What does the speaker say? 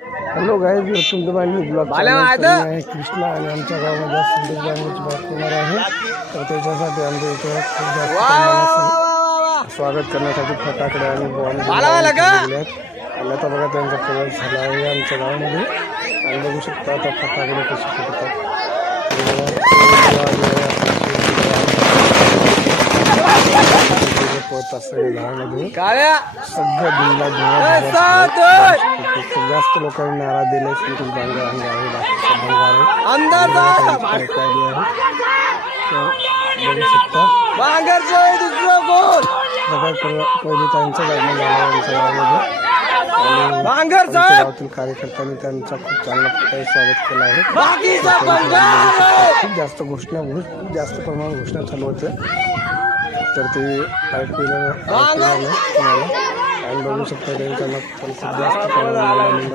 Hello guys, तुमचं माझी blog आहे कृष्णा आणि आमच्या गावामध्ये सिंधू बांबूची बाग होणार आहे. तर त्याच्यासाठी आमच्या इथे खूप जास्त स्वागत करण्यासाठी फटाकडे आणि बॉम्ब आणि आता बघा त्यांचा प्रवेश झाला आहे आमच्या गावामध्ये. आणि बघू शकता आता फटाकडे कसे फुटतात. सगळं दिल्ला जास्त लोकांनी नारा दिले. संतोष बांगे आहे, बघू शकता पहिले त्यांच्या गावातील कार्यकर्त्यांनी त्यांचा खूप चांगला प्रकारे स्वागत केलं आहे. खूप जास्त जास्त प्रमाणात घोषणा चालू होत्या. तर ते ऐकलेलं आणि बघू शकता त्यांच्या खूप जास्त प्रमाणात